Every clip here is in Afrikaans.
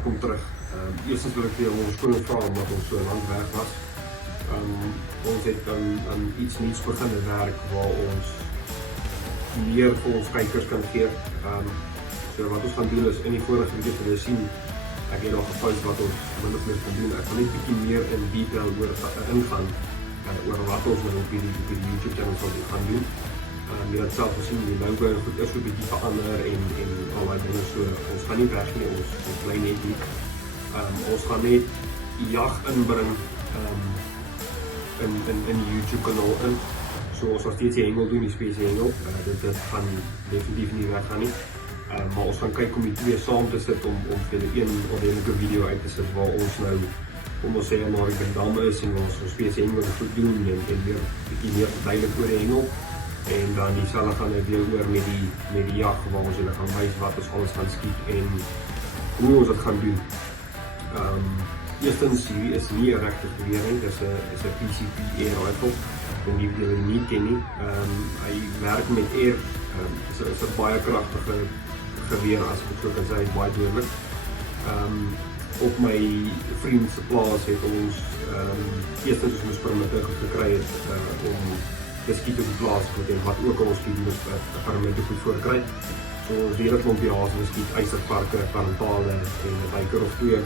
welkom terug. Eerstens wil ek vir ons skoon vra omdat ons so lang weg was. Ons het aan iets nuuts begin werk waar ons meer vir ons kykers kan gee. So wat ons gaan doen is in die vorige video vir julle sien, ek het al gepost wat ons min of meer kan doen. Ek wil net bietjie meer in detail ingaan oor wat ons op die YouTube channel sal gaan doen. Jy het self gesien, die logo en goed is so bietjie verander en al die dinge so. Ons gaan nie weg nie, ons bly net hier. Ons gaan net jag inbring in die YouTube kanaal in. So ons gaan steeds die hengel doen, die spesiale hengel. Dit gaan definitief nie weggaan nie. Maar ons gaan kyk om die twee saam te sit om vir die een ordentlike video uit te sit waar ons nou, kom ons sê, maar ek in Dam is en ons spesiale hengel goed doen en weer bietjie meer verduidelik oor die hengel. En dan dieselfde gaan ek weer oor met die jag waar ons julle gaan wys wat ons alles gaan skiet en hoe ons dit gaan doen. Eerstens, hierdie is nie 'n regte geweer nie, dis 'n PCP air rifle, en die julle nie ken nie. Hy werk met air, is 'n baie kragtige geweer as ek so kan sê, baie dodelik. Op my vriend se plaas het ons eerstens ons moes permitte gekry het om te skiet op die plaas goed en wat ook al ons skiet moes permitte goed voorkry. So ons weer 'n klompie haas ons skiet eiservarke, parentale en 'n byker of twee.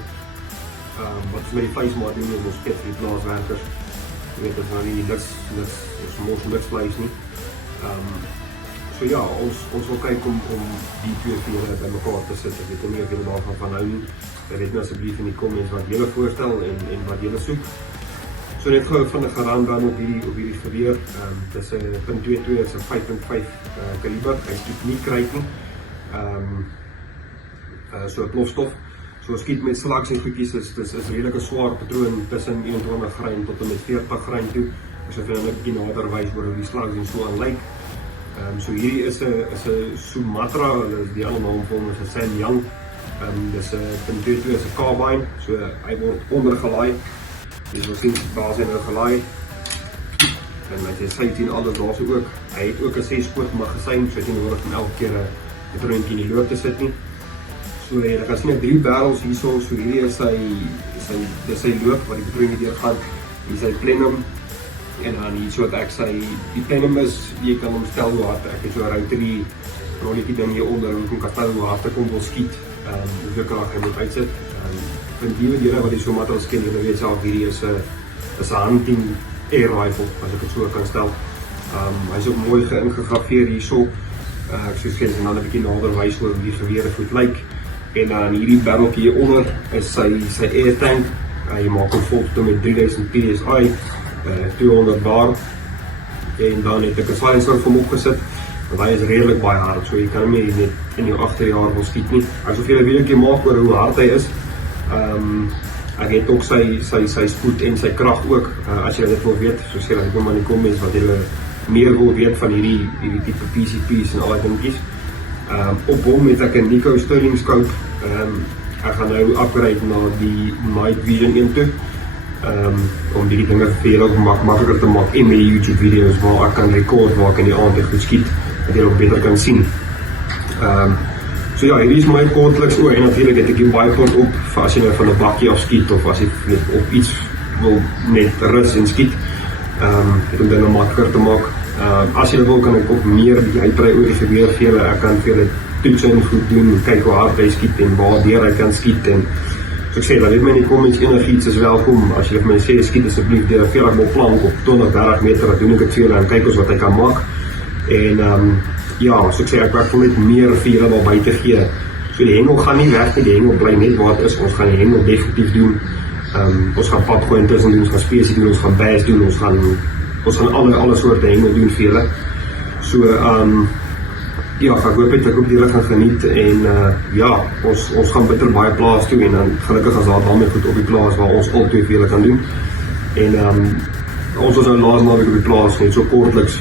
Wat ons met die vleismaat doen is ons skiet vir die plaaswerkers. Jy weet, dit is nou nie niks, ons mors niks vleis nie. So ja, ons wil kyk om die twee vere by mekaar te sit. Ek weet nie of julle daarvan van hou nie. Jy weet nou asseblief in die comments wat julle voorstel en wat julle soek. So net gou van 'n gerandbaan op hierdie geweer. Dis 'n .22, is 'n 5.5 kaliber. Hy skiet nie kruit nie. So 'n plofstof. So skiet met slaks en goedjies, dis is redelike swaar patroon tussen 21 grain tot en met 40 grain toe. As ek nou 'n bietjie nader wys oor hoe die slaks en so aan lyk. So hierdie is 'n Sumatra, die ander naam vir hom is 'n Samyang. Dis 'n .22 is 'n carbine, so hy word ondergelaai. Jy wil sien, baas hy nou gelaai. En met sy sighting alles daar so ook. Hy het ook 'n 6-poot magasyn, so jy nodig om elke keer 'n patroontjie in die loop te sit nie. So jy kan sien 3 barrels hierso, so hierdie is sy loop wat die patroon deur gaan. Hier is sy plenum. En dan hier so wat ek sê, die plenum is, jy kan hom stel hoe hard, ek het so 'n rotary rolletjie ding hier onder, hoe kan stel hoe hard ek hom wil skiet, hoeveel krag hy moet uitsit. Vir die wat die Sumatra ken, julle weet self, hierdie is 'n hunting air rifle, as ek dit so kan stel. Hy is ook mooi geïngegrafeer hierso. Ek soos gesê, en dan 'n bietjie nader wys oor hoe die geweer goed lyk. En dan hierdie barreltjie hieronder is sy air tank. Hy maak hom vol tot met 3000 psi, 200 bar. En dan het ek 'n silencer vir hom opgesit, want hy is redelik baie hard, so jy kan hom nie net in jou agterjaar wil skiet nie. Asof jy 'n videoetjie maak oor hoe hard hy is. Ek het ook sy spoed en sy krag ook, as jy dit wil weet, so sê dan kom maar in die comments wat julle meer wil weet van hierdie tipe PCP's en al die dingetjies. Op hom het ek 'n Nikon Sterling scope. Ek gaan nou upgrade na die Night Vision 1 toe, om die dinge vir julle makliker te maak en met die YouTube video's waar ek kan record, waar ek in die aand goed skiet, dat julle ook beter kan sien. So ja, hierdie is my kortliks oor, en natuurlijk het ek die bipod op, vir as jy nou van 'n bakkie af skiet, of as jy op iets wil net rus en skiet, om dit nou makliker te maak. As jy wil, kan ek ook meer die uitbrei oor die geweer vir julle, ek kan vir julle toetsen en goed doen, kyk hoe hard hy skiet en waar deur hy kan skiet, en so ek sê, laat weet my in die comments, enigiets is welkom. As jy vir my sê, skiet asseblief deur 'n 40 mil plank op 20-30 meter, dan doen ek dit vir julle en kyk ons wat hy kan maak. En ja, so ek sê, ek wil net meer vir julle daar buite gee. So die hengel gaan nie weg nie, die hengel bly net waar het is. Ons gaan die hengel definitief doen. Ons gaan pap gooi intussen doen, ons gaan spesie doen, ons gaan bass doen, ons gaan alle soorte hengel doen vir julle. So ja, ek hoop julle gaan geniet en ja, ons gaan bitter baie plaas toe en dan gelukkig as daar daarmee goed op die plaas waar ons al twee vir julle kan doen. En ons was nou laas naweek op die plaas net so kortliks.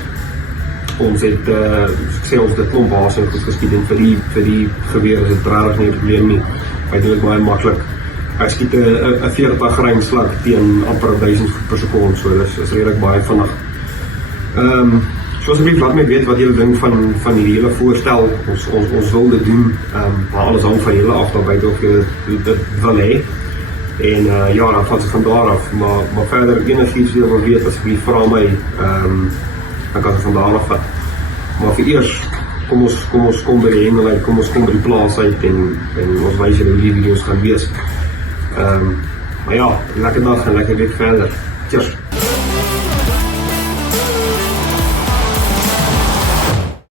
Ons het, ek sê ons het klomp haas en goed geskiet en vir die geweer is het rarig nie 'n probleem nie. Hy doen dit baie maklik. Hy skiet 'n 40 grain slag teen amper 1000 voet per sekond, so dis redelik baie vinnig. So asseblief laat my weet wat julle dink van hierdie hele voorstel. Ons wil dit doen, maar alles hang van julle af daar buite of julle dit wil hê. En ja, dan vat se van daar af, maar verder enigiets wat jy wil weet, asseblief vra my, dan kan ek van daar af vat. Maar vir eers, kom ons kom by die hengel uit, kom ons kom by die plaas uit en ons wys julle hoe die video's gaan wees. Maar ja, lekker dag en lekker week verder. Cheers!